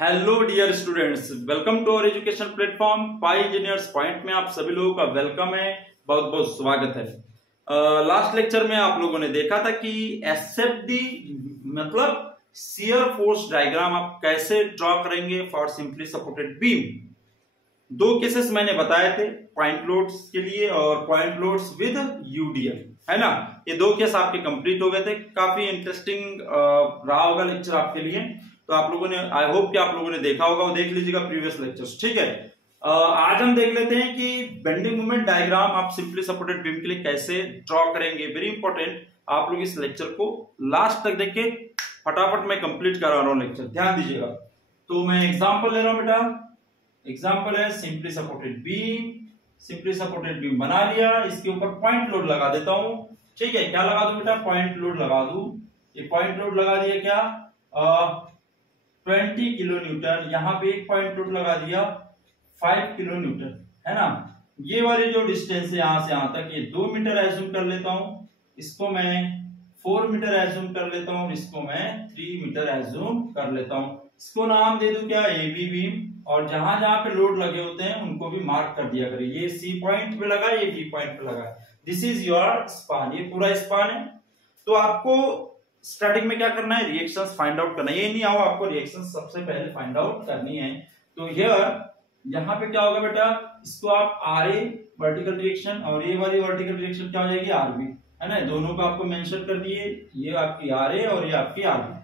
Hello dear students, welcome to our education platform Pi engineers point में आप सभी लोगों का वेलकम है, बहुत बहुत स्वागत है। लास्ट लेक्चर में आप लोगों ने देखा था कि एसएफडी मतलब शियर फोर्स डायग्राम आप कैसे ड्रॉ करेंगे फॉर सिंपली सपोर्टेड बीम। दो केसेस मैंने बताए थे, पॉइंट लोड्स के लिए और पॉइंट लोड्स विद यूडीएल, है ना। ये दो केस आपके कंप्लीट हो गए थे। काफी इंटरेस्टिंग रहा होगा लेक्चर आपके लिए, तो आप लोगों ने, आई होप कि आप लोगों ने देखा होगा, वो देख लीजिएगा प्रीवियस लेक्चर्स। ठीक है, आज हम देख लेते हैं कि बेंडिंग मोमेंट डायग्राम आप सिंपली सपोर्टेड बीम के लिए कैसे ड्रॉ करेंगे। वेरी इंपॉर्टेंट, आप लोग इस लेक्चर को लास्ट तक देख के फटाफट मैं कंप्लीट करा रहा हूं लेक्चर, ध्यान दीजिएगा। तो मैं एग्जाम्पल ले रहा हूं बेटा, एग्जाम्पल है simply supported beam. Simply supported beam बना लिया, इसके ऊपर पॉइंट लोड लगा देता हूं। ठीक है, क्या लगा दूं बेटा, पॉइंट लोड लगा दूं। ये पॉइंट लोड लगा दिया, क्या 20 किलो न्यूटन। यहाँ पे एक पॉइंट लोड लगा दिया 5 किलो न्यूटन, है ना। ये वाली जो डिस्टेंस है यहां से यहां तक, ये 2 मीटर एज्यूम कर लेता हूं, इसको मैं 4 मीटर एज्यूम कर लेता हूं, इसको मैं 3 मीटर एज्यूम कर लेता हूं। इसको नाम दे दूं क्या, ए बी बीम। और जहां जहां पे लोड लगे होते हैं उनको भी मार्क कर दिया करें। ये सी पॉइंट पे लगा, ये डी पॉइंट पे लगा। दिस इज योर स्पान, ये पूरा स्पान है। तो आपको स्टार्टिंग में क्या करना है, रिएक्शंस फाइंड आउट करना है। ये नहीं आओ, आपको रिएक्शंस सबसे पहले फाइंड आउट करनी है। तो हियर यहाँ पे क्या होगा बेटा, इसको आप आर ए वर्टिकल रिएक्शन और ये वाली वर्टिकल रिएक्शन क्या हो जाएगी, आरबी, है ना। दोनों को आपको मेंशन कर दिए, ये आपकी आर ए और ये आपकी RB.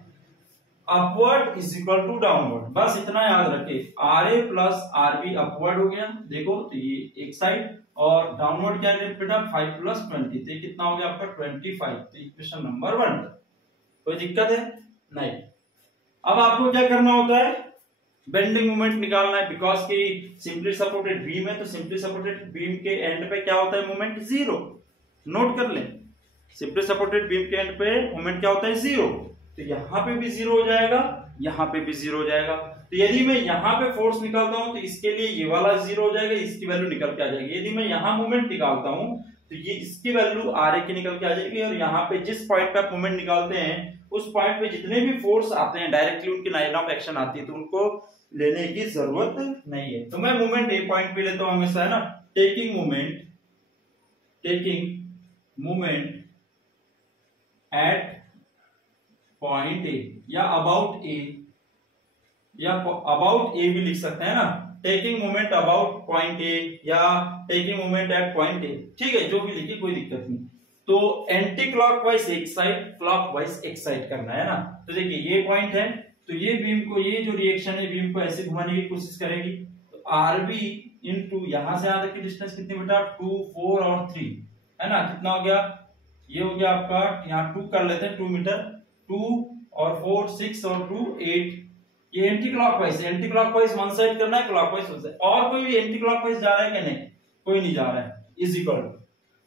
Upward is equal to downward, बस इतना याद रखे। R A plus RB upward हो गया, देखो तो ये एक साइड, और डाउनवर्ड क्या है बेटा 5 प्लस 20, तो कितना हो गया आपका 25। तो इक्वेशन नंबर 1। कोई दिक्कत है नहीं। अब आपको क्या करना होता है, बेंडिंग मोमेंट निकालना है। बिकॉज की सिंपली सपोर्टेड बीम है, तो सिंपली सपोर्टेड बीम के एंड पे क्या होता है, मोमेंट 0। नोट कर लें, सिंपली सपोर्टेड बीम के एंड पे मोमेंट क्या होता है, 0। तो यहां पे भी 0 हो जाएगा, यहां पे भी 0 हो जाएगा। तो यदि मैं यहां पे फोर्स निकालता हूं तो इसके लिए ये वाला 0 हो जाएगा, इसकी वैल्यू निकल के आ जाएगी। यदि मैं यहां मोमेंट निकालता हूं तो ये इसकी वैल्यू आर ए की निकल के आ जाएगी। और यहाँ पे जिस पॉइंट पे आप मोमेंट निकालते हैं उस पॉइंट पे जितने भी फोर्स आते हैं डायरेक्टली उनकी लाइन ऑफ एक्शन आती है, तो उनको लेने की जरूरत नहीं है। तो मैं मोमेंट ए पॉइंट पे लेता हूं हमेशा, है ना। Taking moment at point A, या अबाउट ए, या अबाउट ए भी लिख सकते हैं ना। Taking moment about point A या taking moment at point A, ठीक है, जो भी लिखिए कोई दिक्कत नहीं। तो एंटी क्लॉकवाइज एक साइड, क्लॉकवाइज एक साइड करना है ना। तो देखिए ये पॉइंट है, तो ये बीम को, ये जो रिएक्शन है बीम को ऐसे घुमाने की कोशिश करेगी। तो आरबी इनटू यहां से यहां तक की डिस्टेंस कितनी बेटा, 2, 4 और 3, है ना। कितना हो गया, ये हो गया आपका, यहाँ 2 कर लेते हैं, 2 मीटर, 2 और 4 6 और 2 8। ये एंटी क्लॉकवाइज वन साइड करना है, क्लॉकवाइज वन साइड। और कोई भी एंटी क्लॉकवाइज जा रहा है कि नहीं, कोई नहीं जा रहा है, इज इक्वल टू।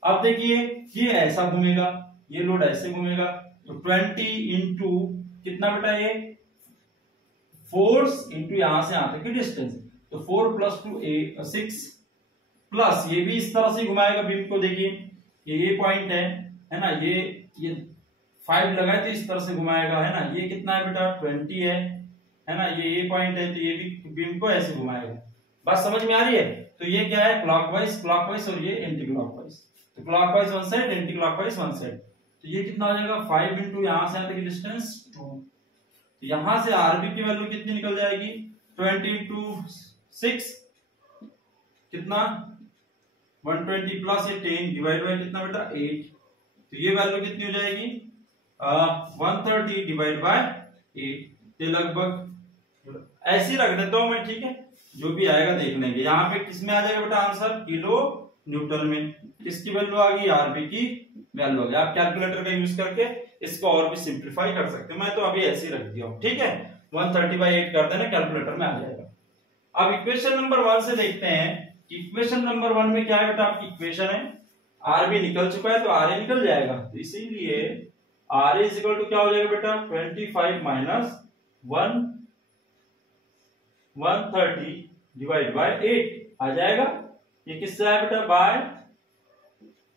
अब देखिए ये ऐसा घूमेगा, ये लोड ऐसे घूमेगा, तो 20 इंटू कितना बेटा, ये फोर्स इंटू यहां से यहां तक की डिस्टेंस, तो 4 प्लस 2 6 प्लस ये भी इस तरह से घुमाएगा बीम को। देखिए ये पॉइंट है ना, ये 5 लगाए तो इस तरह से घुमाएगा, है ना। ये कितना है बेटा 20 है ना। ये पॉइंट है, तो ये भी बीम को ऐसे घुमाएगा। बात समझ में आ रही है। तो ये क्या है, क्लॉकवाइज और ये एंटी क्लॉकवाइज। तो clockwise one side, anti clockwise one side. तो ये कितना हो जाएगा 5 इंटू यहां से यहां तक की डिस्टेंस 2। तो यहां से आरबी की वैल्यू कितनी निकल जाएगी, 20 इंटू 6 कितना 120 प्लस ये 10 डिवाइड बाय कितना बेटा 8। तो ये वैल्यू कितनी हो जाएगी 130 डिवाइड बाय 8। तो लगभग ऐसे रख देता हूं मैं, ठीक है, जो भी आएगा देख लेंगे। यहाँ पे किसमें आ जाएगा बेटा आंसर, किलो न्यूटन में। किसकी वैल्यू आ गई, आरबी की वैल्यू आ गई। आप कैलकुलेटर का यूज करके इसको और भी सिंप्लीफाई कर सकते हैं, मैं तो अभी ऐसे ही रख दिया हूं, ठीक है। 130/8 कर देना, कैलकुलेटर में आ जाएगा। अब इक्वेशन नंबर 1 से देखते हैं कि इक्वेशन नंबर 1 में क्या है बेटा, आपकी इक्वेशन है आरबी निकल चुका है तो आर ए निकल जाएगा। तो इसीलिए R A is equal to क्या हो जाएगा बेटा 25 माइनस 130 डिवाइड बाय 8 आ जाएगा। ये किससे आया बेटा, बाय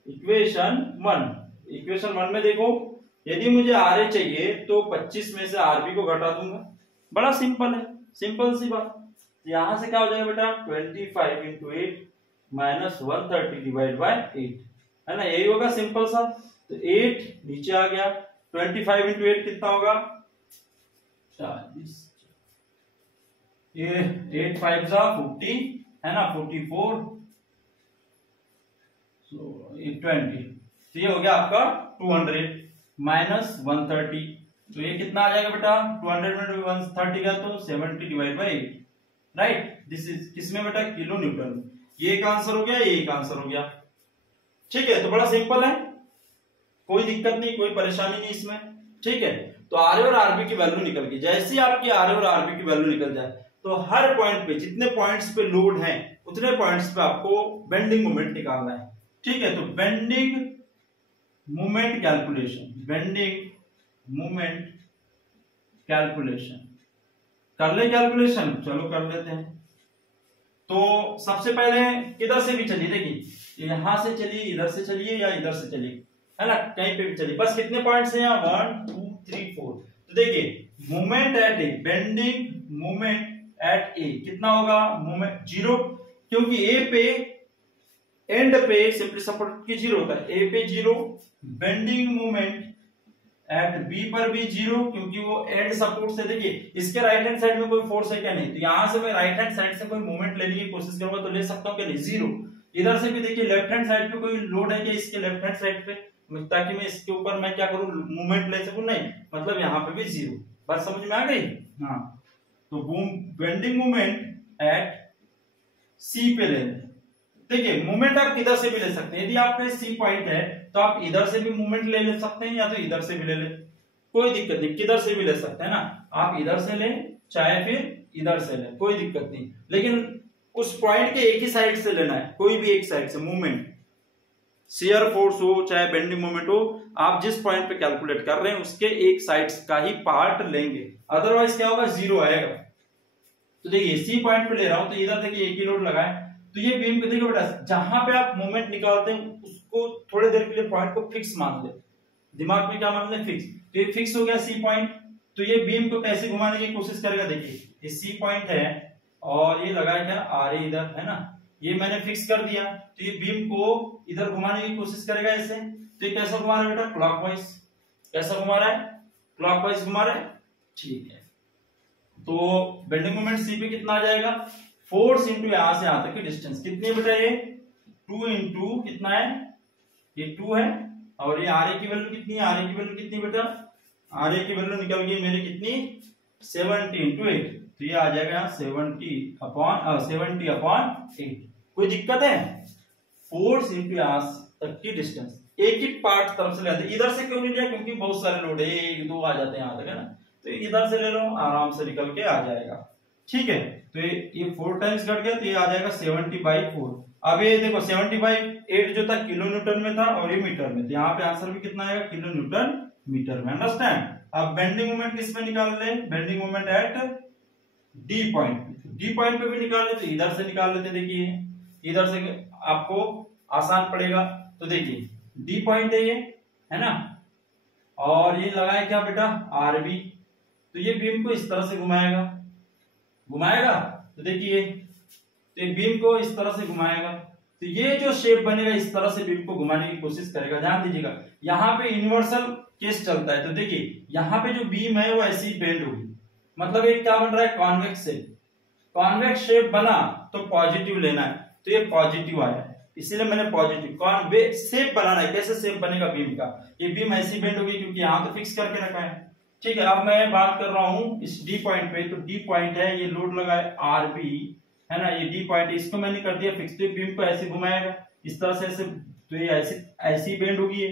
इक्वेशन 1। इक्वेशन 1 में देखो, यदि मुझे आर ए चाहिए तो 25 में से आरबी को घटा दूंगा, बड़ा सिंपल है। सिंपल सी बात। यहां से क्या हो जाएगा बेटा 25 इंटू 8 माइनस 130 डिवाइड बाय 8, है ना, यही होगा सिंपल सा। तो 8 नीचे आ गया, 25 इंटू 8 कितना होगा 40, ये 8 5 जा 40, है ना, 44, so 20, तो ये हो गया आपका 200 माइनस 130, तो ये कितना आ जाएगा बेटा 200 में 130 गया तो 70 divide by 8, right. This is किसमें बेटा किलो न्यूटन। ये एक आंसर हो गया, ये एक आंसर हो गया, ठीक है। तो बड़ा सिंपल है, कोई दिक्कत नहीं, कोई परेशानी नहीं इसमें, ठीक है। तो आरए और आरबी की वैल्यू निकल गई। जैसे ही आपकी आरए और आरबी की वैल्यू निकल जाए तो हर पॉइंट पे जितने पॉइंट्स पे लोड है उतने पॉइंट्स पे आपको बेंडिंग मोमेंट निकालना है, ठीक है। तो bending moment calculation, bending moment calculation कर ले, कैलकुलेशन चलो कर लेते हैं। तो सबसे पहले किधर से भी चलिए, देखिए यहां से चलिए, इधर से चलिए या इधर से चलिए, है ना, कहीं पे भी चलिए, बस कितने पॉइंट्स हैं यहाँ 1 2 3 4। तो देखिए moment at A, bending moment at A कितना होगा, मोमेंट 0, क्योंकि ए पे एंड पे सिंपली सपोर्ट की 0 होता है, ए पे 0, बेंडिंग मोमेंट एट बी पर भी 0, क्योंकि वो एंड सपोर्ट से, देखिए इसके राइट हैंड साइड में कोई फोर्स है क्या, नहीं, तो यहां से मैं राइट हैंड साइड से कोई मूवमेंट लेने की कोशिश करूंगा तो ले सकता हूं क्या, नहीं, 0। इधर से भी देखिए लेफ्ट हैंड साइड पे कोई लोड है क्या, इसके लेफ्ट हैंड साइड पे, ताकि मैं इसके ऊपर मैं क्या करूं मूवमेंट ले सकूं, नहीं, मतलब यहां पे भी 0। बात समझ में आ गई। हाँ, तो बेंडिंग मोमेंट एट सी पे ले, देखिए मूवमेंट आप किधर से भी ले सकते हैं। यदि आप पे सी पॉइंट है तो आप इधर से भी मूवमेंट ले सकते हैं या तो इधर से भी ले ले, कोई दिक्कत नहीं, किधर से भी ले सकते हैं ना, आप इधर से ले चाहे फिर इधर से ले, कोई दिक्कत नहीं, लेकिन उस पॉइंट के एक ही साइड से लेना है, कोई भी एक साइड से मूवमेंट, शियर फोर्स हो चाहे बेंडिंग मोमेंट हो, आप जिस पॉइंट पे कैलकुलेट कर रहे हैं उसके एक साइड का ही पार्ट लेंगे, अदरवाइज क्या होगा 0 आएगा। तो देखिए सी पॉइंट पे ले रहा हूं तो इधर देखिए एक ही लोड लगा है, तो ये बीम पे देखिए बेटा जहां पे आप मूवमेंट निकालते हैं उसको थोड़ी देर के लिए पॉइंट को फिक्स मान ले, दिमाग में क्या मान ले, फिक्स। तो ये फिक्स हो गया सी पॉइंट, तो ये बीम को कैसे घुमाने की कोशिश करेगा, देखिए ये सी पॉइंट है और ये लगा है क्या आर इधर, है ना, ये मैंने फिक्स कर दिया, तो ये बीम को इधर घुमाने की कोशिश करेगा ऐसे। तो ये कैसा घुमा रहा है बेटा, क्लॉकवाइज, कैसा घुमा रहा है, क्लॉकवाइज घुमा रहा है, ठीक है। तो बेंडिंग मोमेंट सी पे कितना आ जाएगा, फोर्स इंटू यहां से यहां तक की डिस्टेंस कितनी है बेटा, ये 2 इंटू कितना है, ये 2 है, और ये आर ए की वैल्यू कितनी है, आर ए की वैल्यू कितनी बेटा, आर ए की वैल्यू निकल गई मेरी कितनी 70 इंटू 8, तो ये आ जाएगा यहाँ 70 अपॉन 8। कोई दिक्कत है, फोर्स इंटू यहां तक की डिस्टेंस, एक ही पार्ट तरफ से लेते, इधर से क्यों नहीं लिया, क्योंकि बहुत सारे लोड है, 1 2 आ जाते हैं यहां तक, है ना, तो इधर से ले लो आराम से निकल के आ जाएगा, ठीक है। तो ये 4 टाइम्स घट गया तो ये आ जाएगा 70/4। अब ये देखो 70/8 जो था किलो न्यूटन में था और ये मीटर में, तो यहाँ पे आंसर भी कितना आएगा, किलो न्यूटन मीटर में, अंडरस्टैंड। अब बेंडिंग मोमेंट किस में निकाल ले, bending moment eight D point, D point पे भी निकाल ले तो इधर से निकाल लेते, देखिए इधर से आपको आसान पड़ेगा। तो देखिए डी पॉइंट है ये, है ना, और ये लगा है क्या बेटा आरबी, तो ये बीम को इस तरह से घुमाएगा, तो देखिए तो ये बीम को इस तरह से घुमाएगा, तो ये जो शेप बनेगा इस तरह से बीम को घुमाने की कोशिश करेगा। ध्यान दीजिएगा यहाँ पे यूनिवर्सल केस चलता है, तो देखिए यहाँ पे जो बीम है वो ऐसी बेंड होगी, मतलब एक क्या बन रहा है कॉन्वेक्स शेप, कॉन्वेक्स शेप बना तो पॉजिटिव लेना है, तो ये पॉजिटिव आया, इसीलिए मैंने पॉजिटिव कॉन्वेक्स शेप बनाना है। कैसे शेप बनेगा बीम का, ये बीम ऐसी बेंड होगी क्योंकि यहाँ तो फिक्स करके रखा है, ठीक है। अब मैं बात कर रहा हूं इस डी पॉइंट पे, तो डी पॉइंट है, ये लोड लगा है आरबी, है ना, ये डी पॉइंट, इसको मैंने कर दिया फिक्स, तो बीम को ऐसे घुमाएगा इस तरह से ऐसे, तो ये ऐसी बेंड होगी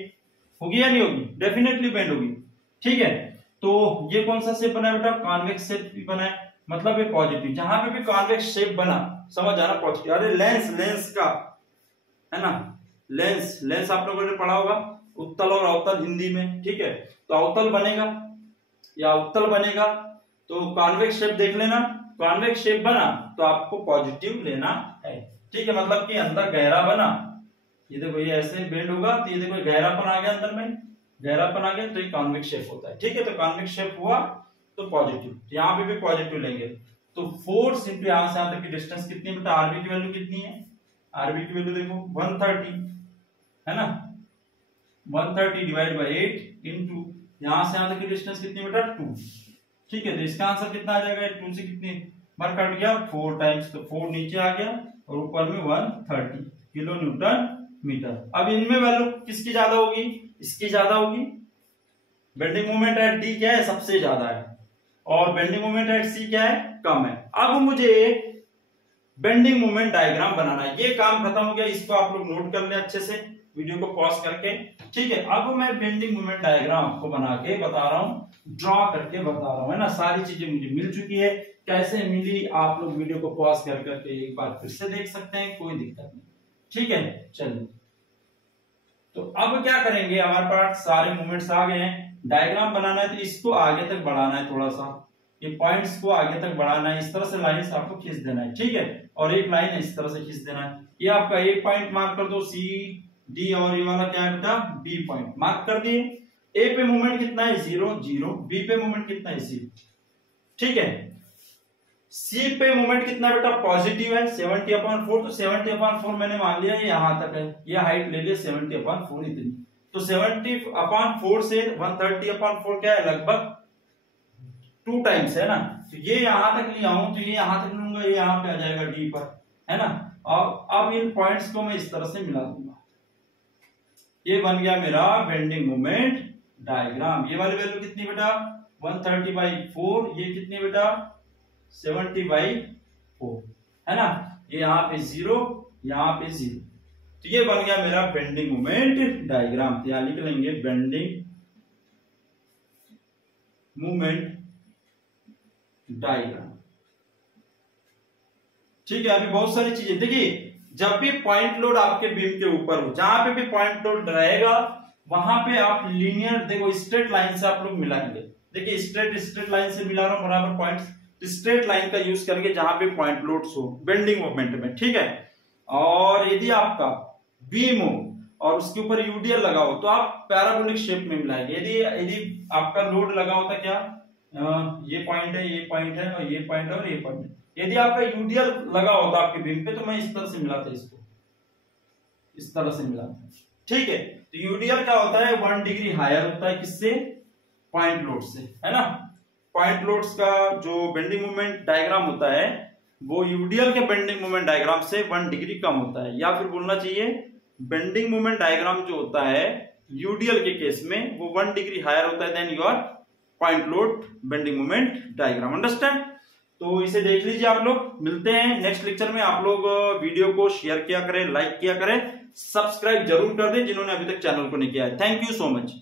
या नहीं होगी, डेफिनेटली बेंड होगी, ठीक है। तो ये कौन सा शेप बना है बेटा, कॉन्वेक्स शेप बना है, मतलब ये पॉजिटिव, जहां पे भी कॉन्वेक्स शेप बना समझ आना पॉजिटिव। अरे लेंस का, है ना, लेंस आप लोगों ने पढ़ा होगा उत्तल और अवतल हिंदी में, ठीक है। तो अवतल बनेगा या उत्तल बनेगा, तो कॉन्वेक्स शेप देख लेना, कॉन्वेक्स शेप बना तो आपको पॉजिटिव लेना है, ठीक है, मतलब कि अंदर गहरा बना, ये देखो ये ऐसे बेंड होगा तो ये देखो गहरापन आ गया, अंदर में गहरापन आ गया, तो ये कॉन्वेक्स शेप होता है, ठीक है। तो कॉन्वेक्स शेप हुआ तो पॉजिटिव, यहाँ पे भी पॉजिटिव लेंगे, तो फोर्स इंटू यहां से यहां तक की डिस्टेंस कितनी बेटा, आरबी की वैल्यू कितनी है, आरबी की वैल्यू देखो 130 है ना, 130 डिवाइड बाई 8 इंटू यहां से यहां तक की डिस्टेंस कितनी बेटा 2। ठीक है, तो इसका आंसर कितना आ जाएगा, 2 से कितनी बार कट गया 4 टाइम्स, तो 4 नीचे आ गया और ऊपर में 130 किलो न्यूटन मीटर। अब इनमें वैल्यू किसकी ज्यादा होगी, इसकी ज्यादा होगी। बेंडिंग मोमेंट एट डी क्या है, सबसे ज्यादा है, और बेंडिंग मोमेंट एट सी क्या है, कम है। अब मुझे बेंडिंग मोमेंट डायग्राम बनाना है, ये काम खत्म हो गया, इसको आप लोग नोट कर ले अच्छे से वीडियो को पॉज करके। ठीक है, अब मैं बेंडिंग मोमेंट डायग्राम आपको बना के बता रहा हूं, ड्रॉ करके बता रहा हूं, है ना। सारी चीजें मुझे मिल चुकी है, कैसे मिली आप लोग वीडियो को पॉज कर करके एक बार फिर से देख सकते हैं, कोई दिक्कत नहीं। ठीक है, चलिए तो अब क्या करेंगे, हमारे पास सारे मूवमेंट्स आ गए हैं, डायग्राम बनाना है तो इसको आगे तक बढ़ाना है, थोड़ा सा ये पॉइंट्स को आगे तक बढ़ाना है, इस तरह से लाइन आपको खींच देना है। ठीक है, और एक लाइन इस तरह से खींच देना है। ये आपका एक पॉइंट मार्क कर दो, सी डी, और ये वाला क्या है बेटा, बी पॉइंट मार्क कर दिए। ए पे मूवमेंट कितना है 0 0, बी पे मूवमेंट कितना है 0। ठीक है, सी पे मूवमेंट कितना बेटा पॉजिटिव है 70/4, तो 70/4 मैंने मान लिया ये यहां तक है, ये हाइट ले लिया 70/4 इतनी, तो 70/4 से 130/4 क्या है, लगभग 2 टाइम्स है ना। तो ये यहां तक लिया हूं, तो ये यहां तक लूंगा, ये यहां पे आ जाएगा डी पर, है ना। और अब इन पॉइंट्स को मैं इस तरह से मिला दूंगा, ये बन गया मेरा बेंडिंग मोमेंट डायग्राम। ये वाली वैल्यू कितनी बेटा 130/4, ये कितनी बेटा 70/4, है ना। ये यहाँ पे 0, यहाँ पे 0, तो ये बन गया मेरा बेंडिंग मोमेंट डायग्राम। तो यहां लिख लेंगे बेंडिंग मोमेंट डायग्राम। ठीक है, अभी बहुत सारी चीजें देखिए, जब भी पॉइंट लोड आपके बीम के ऊपर हो, जहां पे भी पॉइंट लोड रहेगा वहां पे आप लीनियर देखो स्ट्रेट लाइन से आप लोग मिलाएंगे। देखिए स्ट्रेट लाइन से मिला रहा हूं बराबर पॉइंट्स, स्ट्रेट लाइन का यूज करके जहां पे पॉइंट लोड्स हो बेंडिंग मोमेंट में। ठीक है, और यदि आपका बीम हो और उसके ऊपर यूडीएल लगा हो तो आप पैराबोलिक शेप में मिलाएंगे। यदि आपका लोड लगा होता क्या, ये पॉइंट है, ये पॉइंट है, और ये पॉइंट है, और ये पॉइंट है, यदि आपका यूडीएल लगा होता आपके बीम पे तो मैं इस तरह से मिलाता, इसको इस तरह से मिलाता। ठीक है, तो यूडीएल क्या होता है 1 डिग्री हायर होता है, किससे, पॉइंट लोड से, है ना। पॉइंट लोड्स का जो बेंडिंग मोमेंट डायग्राम होता है वो यूडीएल के बेंडिंग मोमेंट डायग्राम से 1 डिग्री कम होता है, या फिर बोलना चाहिए बेंडिंग मोमेंट डायग्राम जो होता है यूडीएल के केस में वो 1 डिग्री हायर होता है then your point load bending moment diagram. Understand, तो इसे देख लीजिए आप लोग। मिलते हैं नेक्स्ट लेक्चर में। आप लोग वीडियो को शेयर किया करें, लाइक किया करें, सब्सक्राइब जरूर कर दें जिन्होंने अभी तक चैनल को नहीं किया है। Thank you so much.